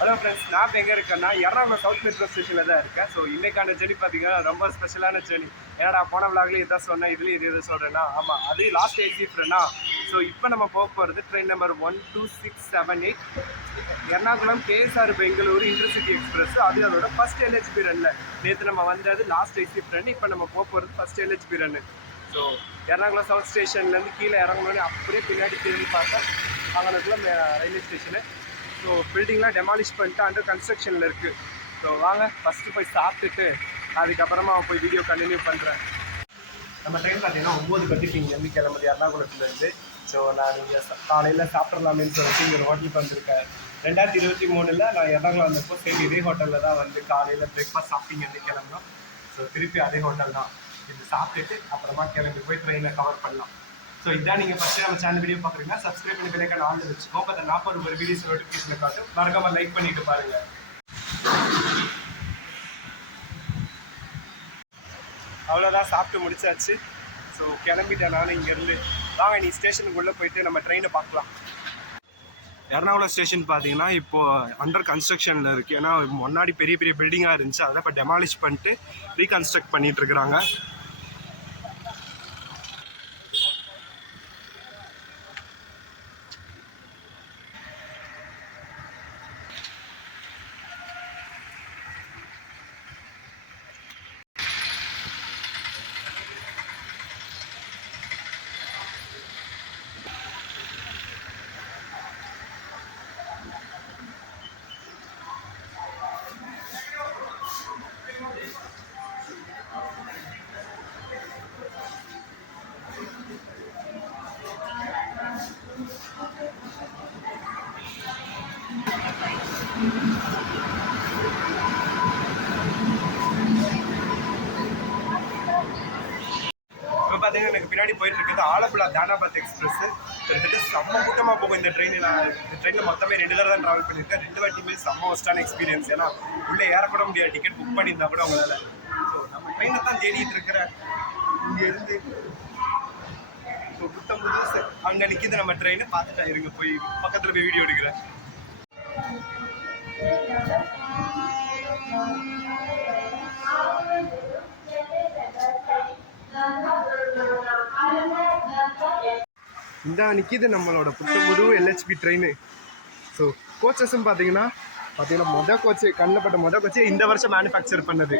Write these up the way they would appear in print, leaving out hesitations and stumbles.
Hello friends, நான் இப்போ எங்கே இருக்கேன்னா எர்ணாகுளம் சவுத் மெட்ரோ ஸ்டேஷனில் தான் இருக்கேன். ஸோ இன்றைக்கான ஜெர்னி பார்த்தீங்கன்னா ரொம்ப ஸ்பெஷலான ஜெர்னி. ஏன்னா போன விளாக்லேயும் இதான் சொன்னேன், இதுலேயும் இது சொல்கிறேன்னா ஆமாம் அது லாஸ்ட் எக்ஸிட்னா. ஸோ இப்போ நம்ம போக போகிறது train number 12678 Ernakulam KSR Bengaluru intercity express. அது அதோட ஃபஸ்ட் எல்ஹெச்பி ரன்னு. நேற்று நம்ம வந்தது லாஸ்ட் எக்ஸிட் ரன், இப்போ நம்ம போக போகிறது ஃபஸ்ட் எல்ஹெச்பி ரன்னு. ஸோ எர்ணாகுளம் சவுத் ஸ்டேஷன்லேருந்து கீழே இறங்கணுன்னு அப்படியே பின்னாடி திரும்பி பார்த்தா அங்கனக்குள்ள ரயில்வே ஸ்டேஷனு. ஸோ பில்டிங்லாம் டெமாலிஷ் பண்ணிட்டு அண்டர் கன்ஸ்ட்ரக்ஷனில் இருக்குது. ஸோ வாங்க ஃபஸ்ட்டு போய் சாப்பிட்டுட்டு அதுக்கப்புறமா போய் வீடியோ கண்டினியூ பண்ணுறேன். நம்ம ட்ரெயின் பார்த்தீங்கன்னா 9:10 இங்கேருந்து கிளம்புது எர்ணாகுளத்துலேருந்து. ஸோ நான் இங்கே காலையில் சாப்பிட்றலாமேன்னு சொல்லிட்டு இங்கே ஒரு ஹோட்டலுக்கு வந்திருக்கேன். 2023 நான் எர்ணாகுளம் வந்தப்போ சரி இதே ஹோட்டலில் தான் வந்து காலையில் பிரேக்ஃபாஸ்ட் சாப்பிட்டிங்க கிளம்புனோம். ஸோ திருப்பி அதே ஹோட்டல் தான். இது சாப்பிட்டுட்டு அப்புறமா கிளம்பி போய் ட்ரெயினை கவர் பண்ணலாம். ஸோ இதான் நீங்கள் ஃபஸ்ட்டு நம்ம சேனல் வீடியோ பார்க்குறீங்கன்னா சப்ஸ்கிரைப் பண்ணி பெல்லைக்கான ஆன் வச்சுக்கோ. அப்போ நான் ஒரு வீடியோஸ் நோட்டிஃபிகேஷன் காட்டும். மறக்காமல் லைக் பண்ணிட்டு பாருங்கள். அவ்வளோதான், சாப்பிட்டு முடிச்சாச்சு. ஸோ கிளம்பிட்டேன் நானும் இங்கேருந்து. வாங்க நீ ஸ்டேஷனுக்குள்ளே போயிட்டு நம்ம ட்ரெயினை பார்க்கலாம். எர்ணாகுளம் ஸ்டேஷன் பார்த்தீங்கன்னா இப்போது அண்டர் கன்ஸ்ட்ரக்ஷனில் இருக்குது. ஏன்னா முன்னாடி பெரிய பெரிய பில்டிங்காக இருந்துச்சு, அதை இப்போ டெமாலிஷ் பண்ணிட்டு ரீகன்ஸ்ட்ரக்ட் பண்ணிகிட்டு இருக்கிறாங்க. இப்போ பார்த்தீங்கன்னா எனக்கு பின்னாடி போயிட்டு இருக்குது ஆலப்புழா தானாபாத் எக்ஸ்பிரஸ். கிட்டத்தட்ட செம்ம கூட்டமாக போகும் இந்த ட்ரெயினில். இந்த ட்ரெயினில் மொத்தமே 2 தடவை தான் ட்ராவல் பண்ணியிருக்கேன். 2 வாட்டியுமே செம்ம ஒஸ்டான எக்ஸ்பீரியன்ஸ். ஏன்னா உள்ளே ஏறக்கூட முடியாது, டிக்கெட் புக் பண்ணியிருந்தா கூட உங்களால். ஸோ நம்ம ட்ரெயினை தான் தேடிட்டு இருக்கிறேன் இங்கேருந்து. ஸோ புத்தம்புது அங்கே நிற்கிது நம்ம ட்ரெயினை. பார்த்துட்டா இருங்க, போய் பக்கத்தில் போய் வீடியோ எடுக்கிறேன். இந்த நிற்கிது நம்மளோட புத்தம்புது எல்ஹெச்பி ட்ரெயின். ஸோ கோச்சஸும் பார்த்தீங்கன்னா மொதல் கோச்சு கண்ணில் பட்ட மொதல் கோச்சு இந்த வருஷம் மேனுஃபேக்சர் பண்ணது.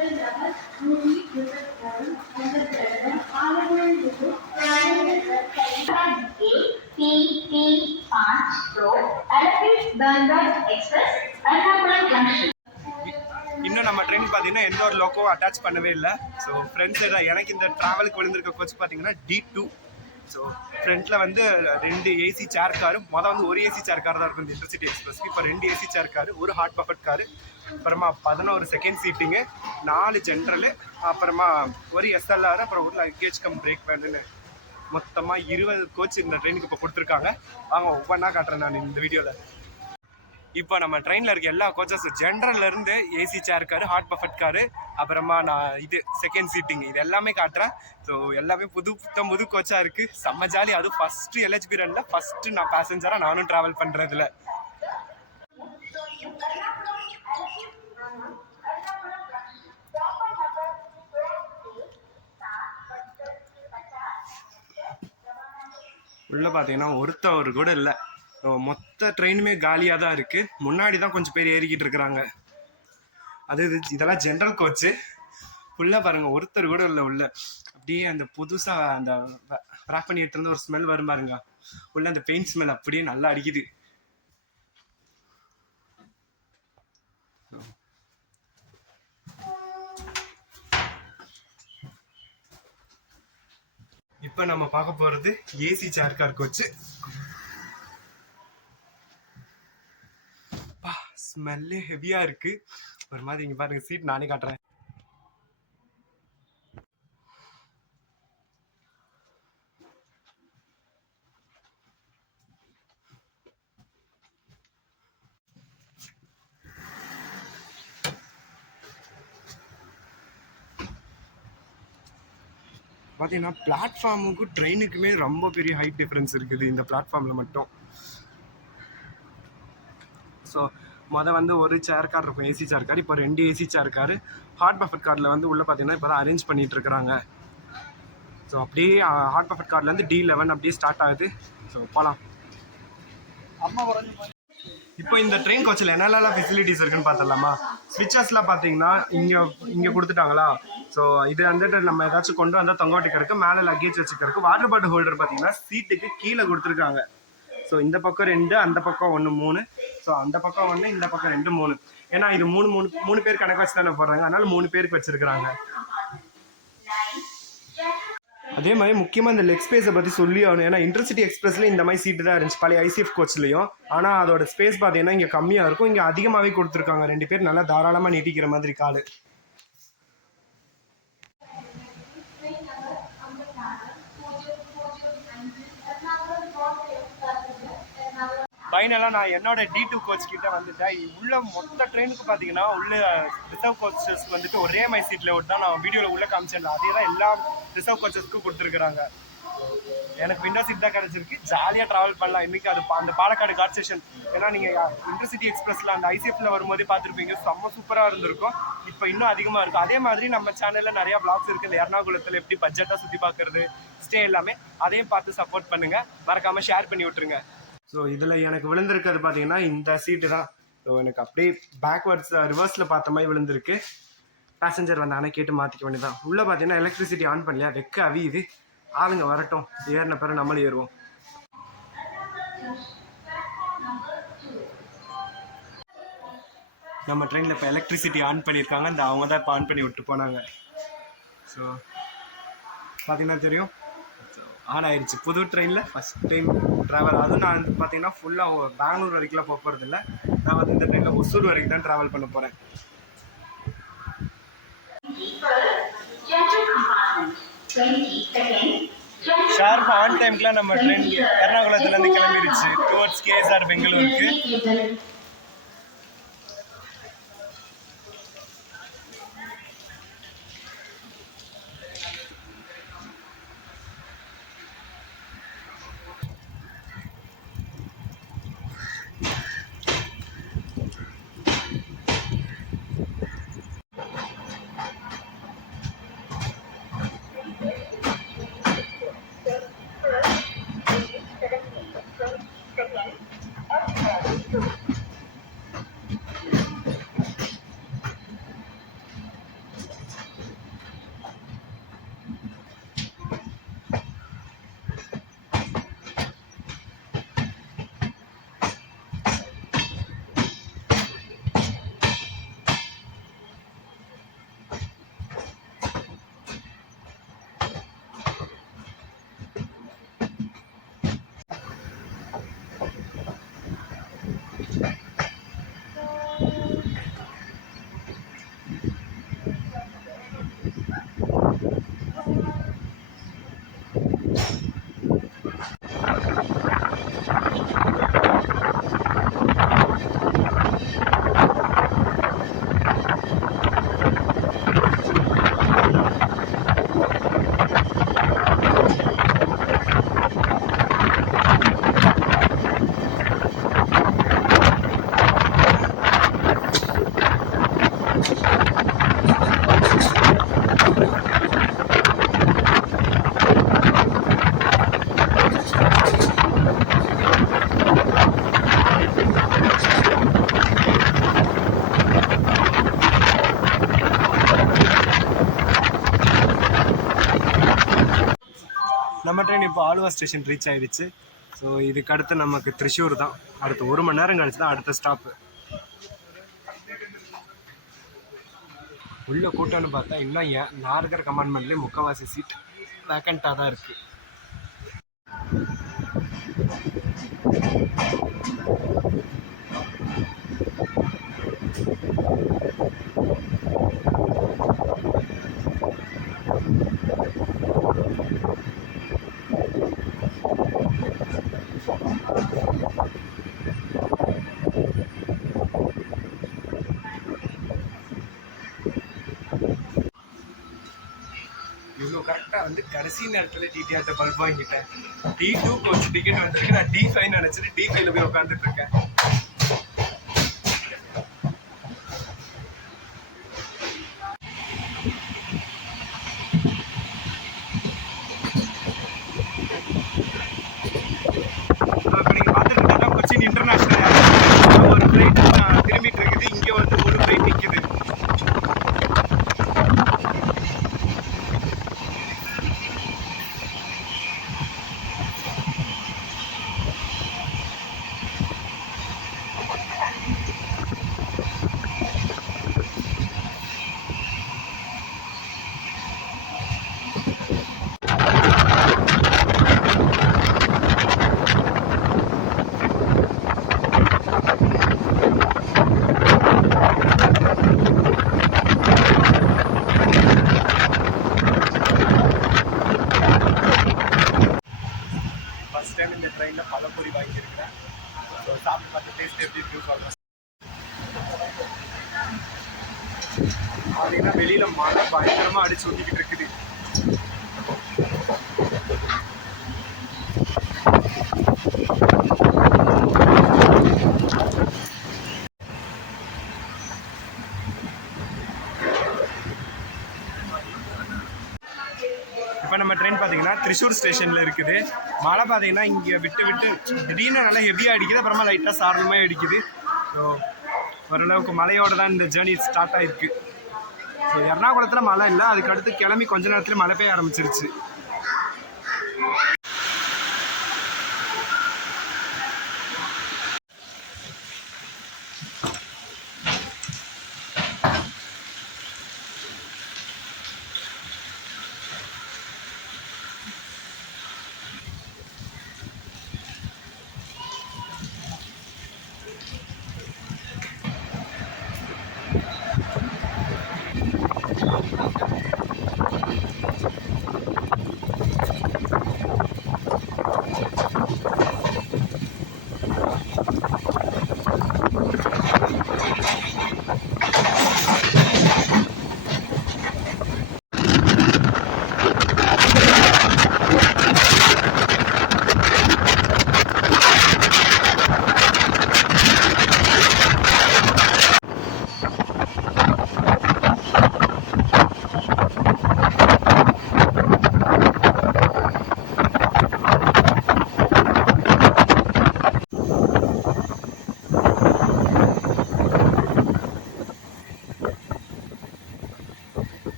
இன்னும் நம்ம ட்ரெயின் பார்த்தீங்கன்னா எந்த ஒரு லோக்கோவும் அட்டாச் பண்ணவே இல்லை. ஸோ ஃப்ரெண்ட்ஸ் எனக்கு இந்த ட்ராவலுக்கு விழுந்திருக்க கோச் பார்த்தீங்கன்னா D2. ஸோ ஃப்ரண்ட்டில் வந்து 2 ஏசி சேர் காரு. வந்து ஒரு ஏசி சேர் கார் தான் இருக்கும் இந்த இன்டர்சிட்டி எக்ஸ்பிரஸ்க்கு. இப்போ 2 ஏசி சேர் காரு, ஒரு ஹாட் பஃபட் காரு, அப்புறமா 11 செகண்ட் சீட்டிங்கு, 4 ஜென்ரலு, அப்புறமா ஒரு SLR, அப்புறம் ஒரு லக்கேஜ் கம் பிரேக் பேண்டுன்னு மொத்தமாக 20 கோச் இந்த ட்ரெயினுக்கு இப்போ கொடுத்துருக்காங்க. வாங்க ஒவ்வொன்றா காட்டுறேன் நான் இந்த வீடியோவில். இப்போ நம்ம ட்ரெயினில் இருக்க எல்லா கோச்சஸ் ஜென்ரல்லேருந்து AC chair car, hot buffet car, அப்புறமா நான் இது செகண்ட் சீட்டிங், இது எல்லாமே காட்டுறேன். ஸோ எல்லாமே புது கோச்சாக இருக்குது. செம்ம ஜாலி. அதுவும் ஃபஸ்ட்டு எல்ஹெச்பி ரனில் ஃபஸ்ட்டு நான் பேசஞ்சராக நானும் ட்ராவல் பண்ணுறதுல. உள்ளே பார்த்தீங்கன்னா ஒருத்தவர் கூட இல்லை. மொத்த ட்ரெயினுமே காலியாக தான் இருக்குது. முன்னாடி தான் கொஞ்சம் பேர் ஏறிக்கிட்டு இருக்கிறாங்க. இதெல்லாம் ஜென்ரல் கோச்சு. ஃபுல்லாக பாருங்கள், ஒருத்தர் கூட இல்லை உள்ள. அப்படியே அந்த புதுசாக அந்த ரேப் பண்ணி எடுத்துருந்து ஒரு ஸ்மெல் வரும் பாருங்க. உள்ள அந்த பெயிண்ட் ஸ்மெல் அப்படியே நல்லா அடிக்குது. இப்போ நம்ம பார்க்க போகிறது ஏசி சேர் கார் கோச்சு. ஸ்மெல்லே ஹெவியாக இருக்குது ஒரு மாதிரி. இங்கே பாருங்கள், சீட் நானே காட்டுறேன். பார்த்தீங்கன்னா பிளாட்ஃபார்முக்கும் ட்ரெயினுக்குமே ரொம்ப பெரிய ஹைட் டிஃப்ரென்ஸ் இருக்குது இந்த பிளாட்ஃபார்மில் மட்டும். ஸோ வந்து ஒரு சேர் கார் இருக்கும், ஏசி சேர் கார். இப்போ 2 AC chair car. Hot buffet காரில் வந்து உள்ளே பார்த்தீங்கன்னா இப்போ தான் அரேஞ்ச் பண்ணிகிட்டு இருக்கிறாங்க. ஸோ அப்படியே ஹாட் பஃபட் கார்லேருந்து D11 அப்படியே ஸ்டார்ட் ஆகுது. ஸோ போகலாம். இப்போ இந்த ட்ரெயின் கோச்சில் என்னெல்லாம் ஃபெசிலிட்டிஸ் இருக்குன்னு பார்த்துடலாமா? ஸ்விட்சஸ்லாம் பார்த்தீங்கன்னா இங்கே கொடுத்துட்டாங்களா? ஸோ இது வந்துட்டு நம்ம ஏதாச்சும் கொண்டு வந்தால் தொங்க விட்டுக்கிறதுக்கு, மேலே லக்கேஜ் வச்சுக்கிறதுக்கு. வாட்டர் பாட்டில் ஹோல்டர் பார்த்தீங்கன்னா சீட்டுக்கு கீழே கொடுத்துருக்காங்க. ஸோ இந்த பக்கம் 2, அந்த பக்கம் 1, 3. ஸோ அந்த பக்கம் 1, இந்த பக்கம் 2, 3. ஏன்னா இது 3 பேர் கணக்கு வச்சு தானே போடுறாங்க, அதனால 3 பேருக்கு வச்சுருக்குறாங்க. அதே மாதிரி முக்கியமாக இந்த லெக் ஸ்பேஸை பற்றி சொல்லி ஆகணும். ஏன்னா இன்டர்சிட்டி எக்ஸ்பிரஸில் இந்த மாதிரி சீட்டு தான் இருந்துச்சு பழைய ICF கோச்லேயும். ஆனால் அதோட ஸ்பேஸ் பார்த்தீங்கன்னா இங்கே கம்மியாக இருக்கும், இங்கே அதிகமாகவே கொடுத்துருக்காங்க. 2 பேர் நல்லா தாராளமாக நீட்டிக்கிற மாதிரி கால். ஃபைனலாக நான் என்னோட D2 கோச் கிட்ட வந்துட்டேன். உள்ள மொத்த ட்ரெயினுக்கு பார்த்தீங்கன்னா உள்ள ரிசர்வ் கோச்சஸ் வந்துட்டு ஒரே மாதிரி சீட்டில் விட்டு தான் நான் வீடியோவில் உள்ளே காமிச்சேன். அதே தான் எல்லா ரிசர்வ் கோச்சஸ்க்கும் கொடுத்துருக்குறாங்க. எனக்கு விண்டோ சீட் தான் கிடச்சிருக்கு. ஜாலியாக ட்ராவல் பண்ணலாம். இன்றைக்கி அது அந்த பாலக்காடு காட் ஸ்டேஷன், ஏன்னா நீங்கள் இன்டர்சிட்டி எக்ஸ்பிரஸில் அந்த ICFல வரும்போதே பார்த்துருப்பீங்க, செம்ம சூப்பராக இருந்திருக்கும். இப்போ இன்னும் அதிகமாக இருக்கும். அதே மாதிரி நம்ம சேனலில் நிறையா பிளாக்ஸ் இருக்குது. இந்த எர்ணாகுளத்தில் எப்படி பட்ஜெட்டாக சுற்றி பார்க்குறது, ஸ்டே எல்லாமே, அதையும் பார்த்து சப்போர்ட் பண்ணுங்கள். மறக்காமல் ஷேர் பண்ணி விட்டுருங்க. ஸோ இதில் எனக்கு விழுந்திருக்கிறது பார்த்தீங்கன்னா இந்த சீட்டு தான். ஸோ எனக்கு அப்படியே பேக்வர்ட்ஸ் ரிவர்ஸில் பார்த்த மாதிரி விழுந்திருக்கு. பேசஞ்சர் வந்தானே கேட்டு மாற்றிக்க வேண்டியதான். உள்ளே பார்த்தீங்கன்னா எலக்ட்ரிசிட்டி ஆன் பண்ணலையா, வெக்க அவியுது. ஆளுங்க வரட்டும், ஏறின பிறகு நம்மளும் ஏறுவோம். நம்ம ட்ரெயினில் இப்போ எலக்ட்ரிசிட்டி ஆன் பண்ணியிருக்காங்க. இந்த அவங்க தான் இப்போ ஆன் பண்ணி விட்டு போனாங்க. ஸோ பார்த்தீங்கன்னா தெரியும், ஆன் ஆயிடுச்சு. புது ட்ரெயினில் ஃபஸ்ட் டைம் ட்ராவல். அதுவும் நான் வந்து பார்த்தீங்கன்னா ஃபுல்லாக பெங்களூர் வரைக்கும்லாம் போக போகிறது இல்லை. நான் வந்து இந்த ட்ரெயினில் ஒசூர் வரைக்கும் தான் ட்ராவல் பண்ண போகிறேன். ஷார்ப் ஆன் டைம்க்குலாம் நம்ம ட்ரெயின் எர்ணாகுளத்துலேருந்து கிளம்பிடுச்சு டுவர்ட்ஸ் KSR பெங்களூருக்கு. நம்ம ட்ரெயின் இப்போ ஆலுவா ஸ்டேஷன் ரீச் ஆகிடுச்சு. ஸோ இதுக்கு அடுத்து நமக்கு திரிஷூர் தான். அடுத்து 1 மணி நேரம் கழிச்சு தான் அடுத்த ஸ்டாப்பு. உள்ள கூட்டம்னு பார்த்தா இன்னும் நான் இருக்கிற கம்பார்ட்மெண்ட்லேயே முக்கால்வாசி சீட் வேக்கண்ட்டாக தான் இருக்குது. இவ்வளோ கரெக்டாக வந்து கடைசி நேரத்தில் டிடிஆர்ட்ட பல்ப் வாங்கிட்டேன். D2 கோச் டிக்கெட் வந்துருக்கு. நான் D5 நினச்சிட்டு D5ல போய் உட்காந்துட்டு இருக்கேன். ட்ரெயின் திரும்பிட்டு இருக்குது. இங்கே வந்து ஒரு ட்ரெயின் நிற்குது. ஃபர்ஸ்ட் டைம் இந்த ட்ரெயினில் பழப்பொரி வாங்கியிருக்கிறேன். ஸோ சாப்பிட்டு பார்த்து டேஸ்ட் எப்படி இருக்குன்னு சொல்கிறேன். பார்த்தீங்கன்னா வெளியில் மழை பயங்கரமாக அடிச்சு ஊற்றிக்கிட்டு இருக்குது. இப்போ நம்ம ட்ரெயின் பார்த்தீங்கன்னா திரிசூர் ஸ்டேஷனில் இருக்குது. மழை பார்த்தீங்கன்னா இங்கே விட்டு விட்டு திடீர்னு நல்லா ஹெவியாக அடிக்குது, அப்புறமா லைட்டாக சாரணமாக அடிக்குது. ஸோ ஓரளவுக்கு மழையோடு தான் இந்த ஜேர்னி ஸ்டார்ட் ஆகிருக்கு. ஸோ எர்ணாகுளத்தில் மழை இல்லை, அதுக்கு அடுத்து கிளம்பி கொஞ்ச நேரத்தில் மழை பெய்ய ஆரம்பிச்சிருச்சு.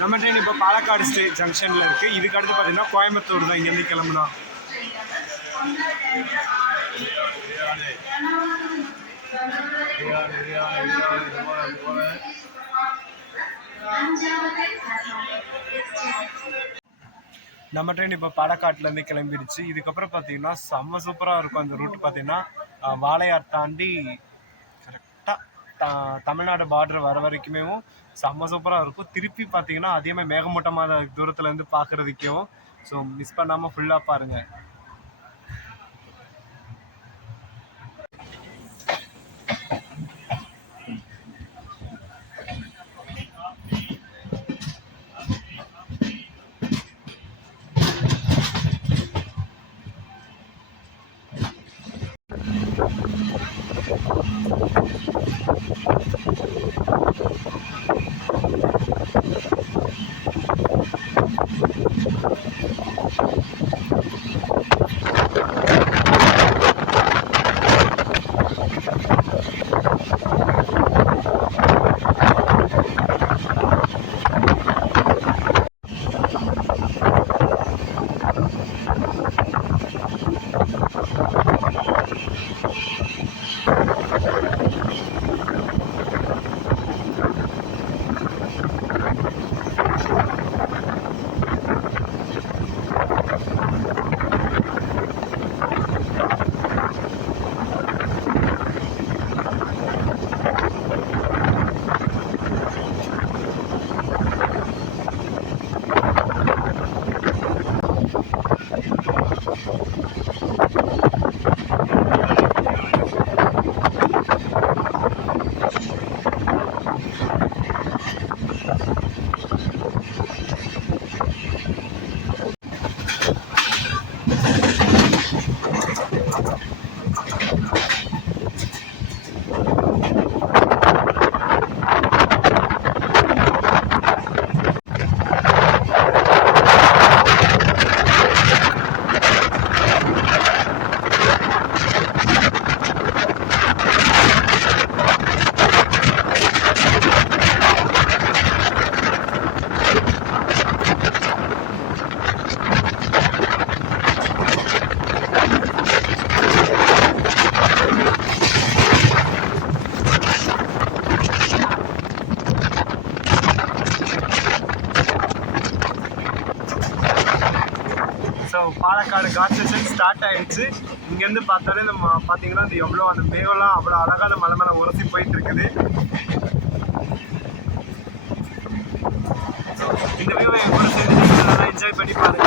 நம்ம ட்ரெயின் இப்போ பாலக்காடு ஜங்ஷனில் இருக்குது. இதுக்கு அடுத்து பார்த்தீங்கன்னா கோயம்புத்தூர் தான் இங்கேருந்து கிளம்புனா. நம்ம ட்ரெயின் இப்போ பாலக்காட்டுலேருந்து கிளம்பிடுச்சு. இதுக்கப்புறம் பார்த்தீங்கன்னா செம்ம சூப்பராக இருக்கும் அந்த ரூட். பார்த்தீங்கன்னா வாளையார் தாண்டி கரெக்டாக தமிழ்நாடு பார்டர் வர வரைக்குமே செம்ம சூப்பராக இருக்கும். திருப்பி பார்த்தீங்கன்னா அதே மாதிரி மேகமூட்டமாக தூரத்துலேருந்து பார்க்குறதுக்கும். ஸோ மிஸ் பண்ணாமல் ஃபுல்லாக பாருங்கள். காட் செஷன் ஸ்டார்ட் ஆயிடுச்சு. இங்கேருந்து பார்த்தாலே நம்ம பார்த்தீங்கன்னா அது எவ்வளோ அந்த மேகம்லாம் அவ்வளோ அழகான மலை மேலே உரசி போயிட்டு இருக்குது. இந்த வியூவை என் கூட சேர்ந்து நல்லா என்ஜாய் பண்ணி பாருங்க.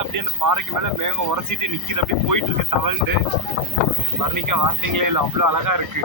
அப்படியே அந்த பாறைக்கு மேலே மேகம் உரசிட்டு நிற்கிது, அப்படியே போயிட்டு இருக்கு தவழ்ந்து. வர்ணிக்க வார்த்தைங்களே இல்லை, அவ்வளோ அழகா இருக்கு.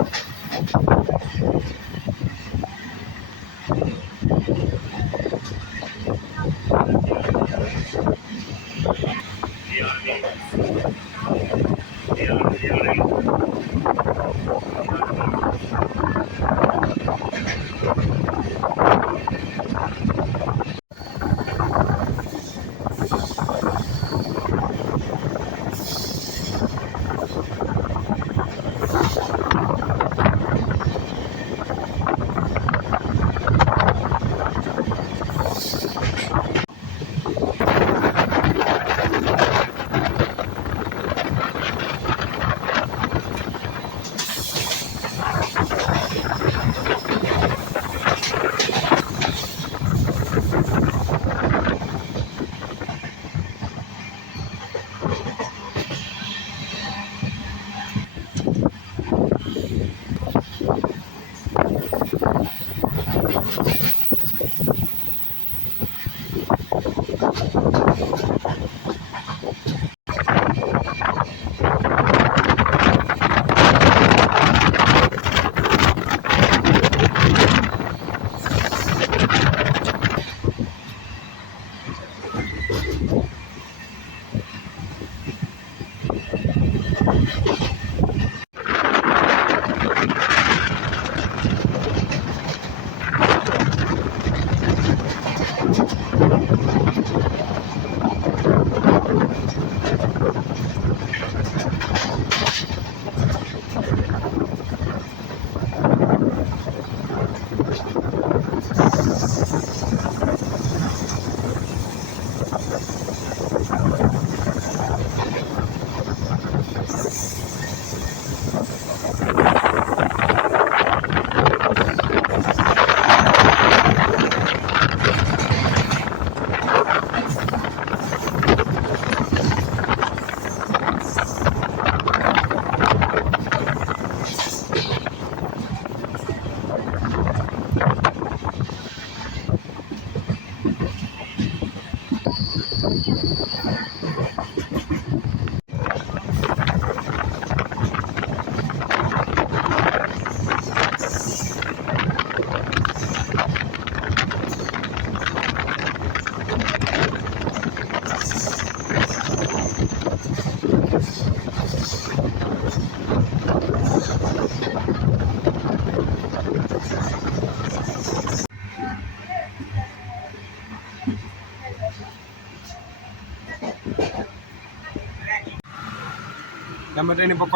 நம்ம ட்ரெயின் இப்போ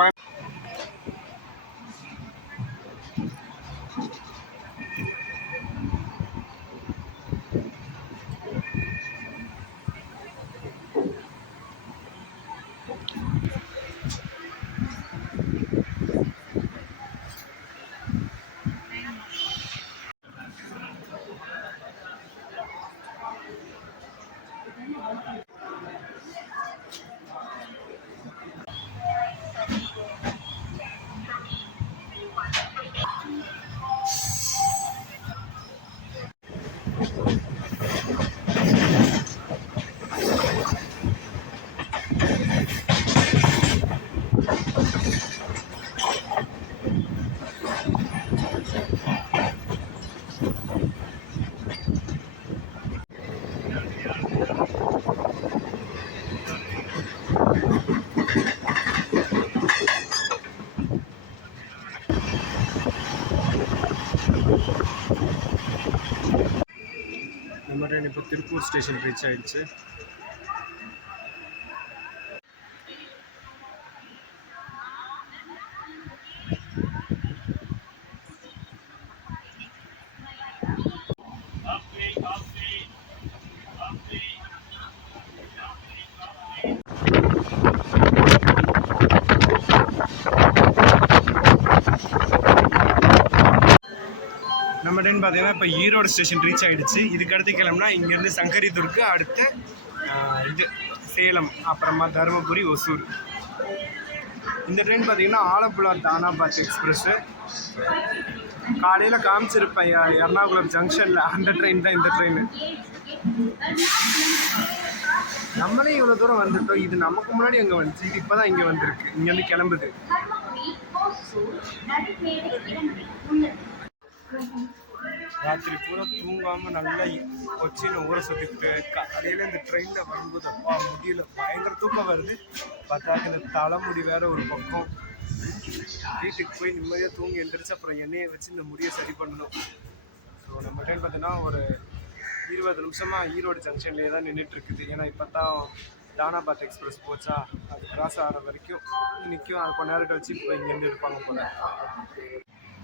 இப்போ திருப்பூர் ஸ்டேஷன் ரீச் ஆயிடுச்சு. நம்ம ட்ரெயின் பார்த்தீங்கன்னா இப்போ ஈரோடு ஸ்டேஷன் ரீச் ஆகிடுச்சு. இதுக்கு அடுத்து கிளம்புனா இங்கேருந்து சங்கரிதுர்க்கு, அடுத்து இது சேலம், அப்புறமா தருமபுரி, ஒசூர். இந்த ட்ரெயின் பார்த்தீங்கன்னா ஆலப்புழா தானாபாத் எக்ஸ்பிரஸ்ஸு. காலையில் காமிச்சிருப்பேன் எர்ணாகுளம் ஜங்ஷனில், அந்த ட்ரெயின் தான் இந்த ட்ரெயின். நம்மளே இவ்வளோ தூரம் வந்துட்டோம். இது நமக்கு முன்னாடி அங்கே வந்துச்சு, இது இப்போ தான் இங்கே வந்திருக்கு. இங்கேருந்து கிளம்புது. ராத்திரி பூரா தூங்காமல் நல்லா கொச்சின்னு ஊரை சுற்றிட்டு காலையில் இந்த ட்ரெயினில் வரும்போது அப்பா முடியல, பயங்கர தூக்கம் வருது. பார்த்தாக்க இந்த தலைமுடி வேற ஒரு பக்கம். வீட்டுக்கு போய் நிம்மதியாக தூங்கி எழுந்திரிச்சு அப்புறம் எண்ணெயை வச்சு இந்த முடியை சரி பண்ணணும். ஸோ நம்ம ட்ரெயின் பார்த்தீங்கன்னா ஒரு 20 நிமிஷமாக ஈரோடு ஜங்ஷன்லேயே தான் நின்றுட்டுருக்குது. ஏன்னா இப்போ தான் தானாபாத் எக்ஸ்பிரஸ் போச்சா, அது கிராஸ் ஆகிற வரைக்கும் நிற்கும். அது கொஞ்ச நேரம் கழிச்சு இப்போ இங்கேருந்து எடுப்பாங்க போல.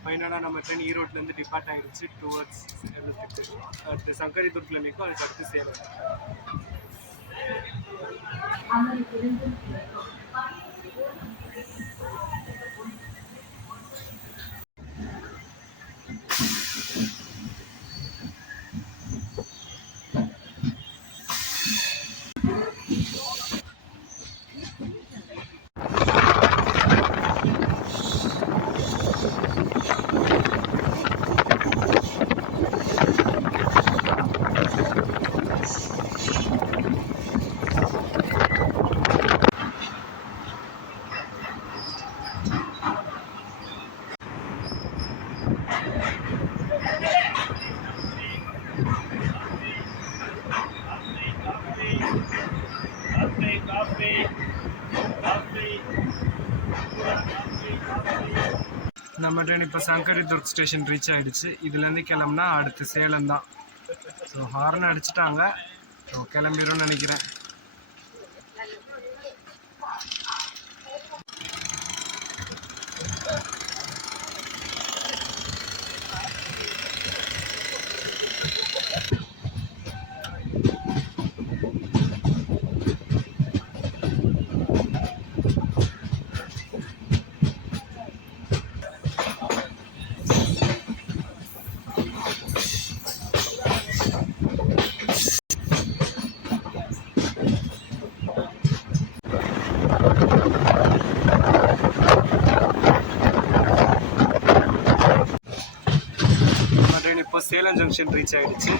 ஃபைனலாக நம்ம ட்ரெயின் ஈரோட்லேருந்து டிபார்ட் ஆகிடுச்சு டுவர்ட்ஸ் சேலத்துக்கு. அடுத்து சங்கரிதுர்க்கில் நிற்கும், அதுக்கு அடுத்து சேலம். நம்ம ட்ரெயின் இப்போ சங்கரிதுர்க் ஸ்டேஷன் ரீச் ஆகிடுச்சு. இதுலேருந்து கிளம்புனா அடுத்து சேலம் தான். ஸோ ஹார்ன் அடிச்சிட்டாங்க. ஸோ கிளம்பிடும்னு நினைக்கிறேன். இப்போ சேலம் ஜங்ஷன் ரீச் ஆகிடுச்சு.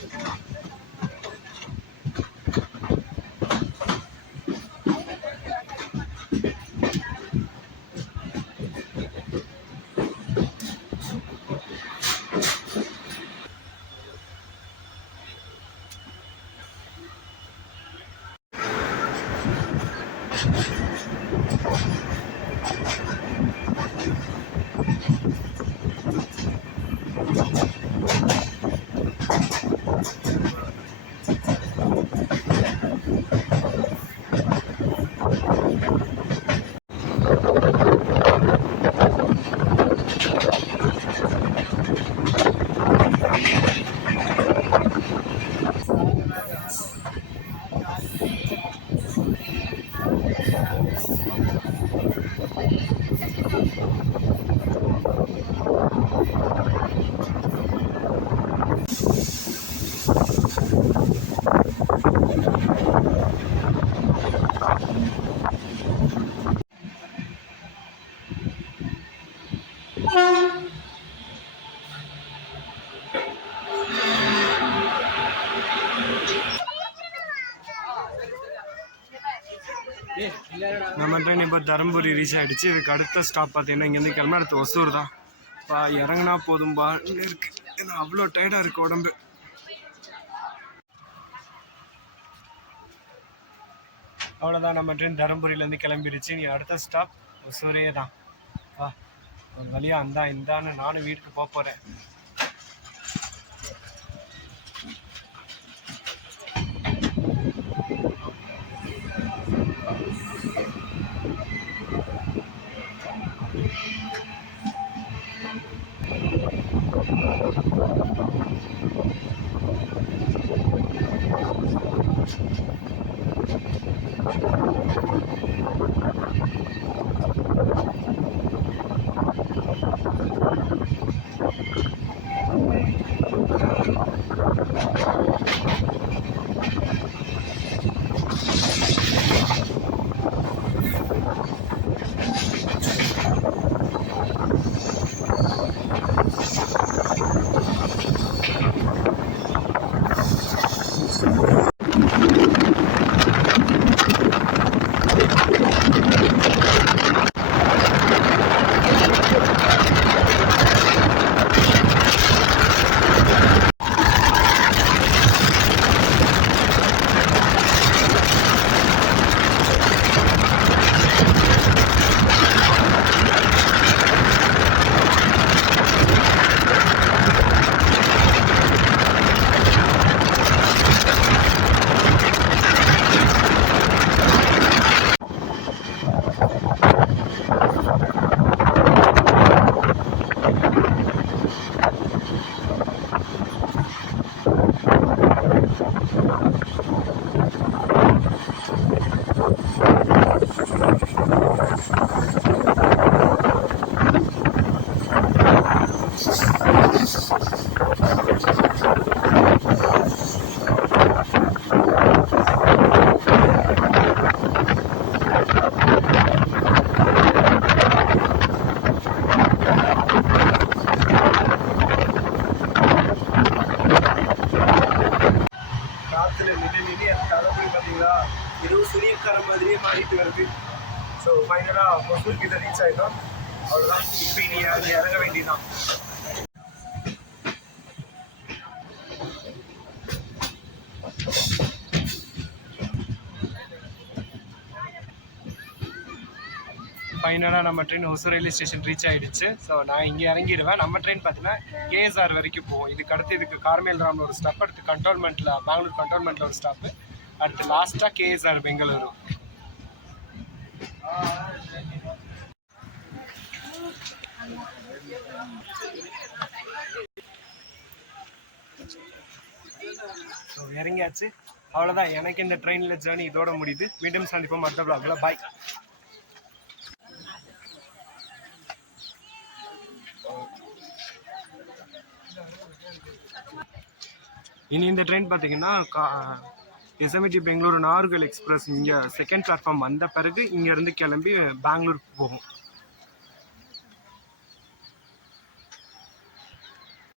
நம்ம ட்ரெயின் இப்போ தருமபுரி ரீச் ஆகிடுச்சு. இதுக்கு அடுத்த ஸ்டாப் பார்த்தீங்கன்னா இங்கேருந்து கிளம்ப அடுத்து ஒசூர் தான். இறங்கினா போதும்பா இருக்கு. ஏன்னா அவ்வளோ டயர்டாக இருக்குது உடம்பு. அவ்வளோதான், நம்ம ட்ரெயின் தருமபுரியிலேருந்து கிளம்பிடுச்சு. நீ அடுத்த ஸ்டாப் ஒசூரே தான். ஒரு வழியாக இந்தான்னு நானும் வீட்டுக்கு போக போகிறேன். இதுவும் சூரியக்கார மாதிரியே மாறிட்டு வருது. ஸோ ஃபைனலாக ஒசூர் கிட்ட ரீச் ஆகிட்டோம். அவ்வளோதான், இப்போ இனி இறங்க வேண்டியதான். ஃபைனலாக நம்ம train Hosur railway station reach ஆகிடுச்சு. ஸோ நான் இங்கே இறங்கிடுவேன். நம்ம ட்ரெயின் பார்த்தீங்கன்னா கேஎஸ்ஆர் வரைக்கும் போகும். இதுக்கு அடுத்து இதுக்கு கார்மேல்ராமில் ஒரு ஸ்டாப், அடுத்து கண்டோன்மெண்ட்டில் பெங்களூர் கண்டோன்மெண்ட்டில் ஒரு ஸ்டாப்பு, அடுத்து லாஸ்ட்டாக கேஎஸ்ஆர் பெங்களூரு. ஸோ இறங்கியாச்சு. அவ்வளோதான், எனக்கு இந்த ட்ரெயினில் ஜேர்னி இதோட முடியுது. மீண்டும் சந்திப்போம் அடுத்த vlogல. பாய். இனி இந்த ட்ரெயின் பார்த்தீங்கன்னா எஸ்எம்டி பெங்களூரு நாகர்கோவில் எக்ஸ்பிரஸ் இங்கே செகண்ட் பிளாட்ஃபார்ம் வந்த பிறகு இங்கேருந்து கிளம்பி பெங்களூருக்கு போகும்.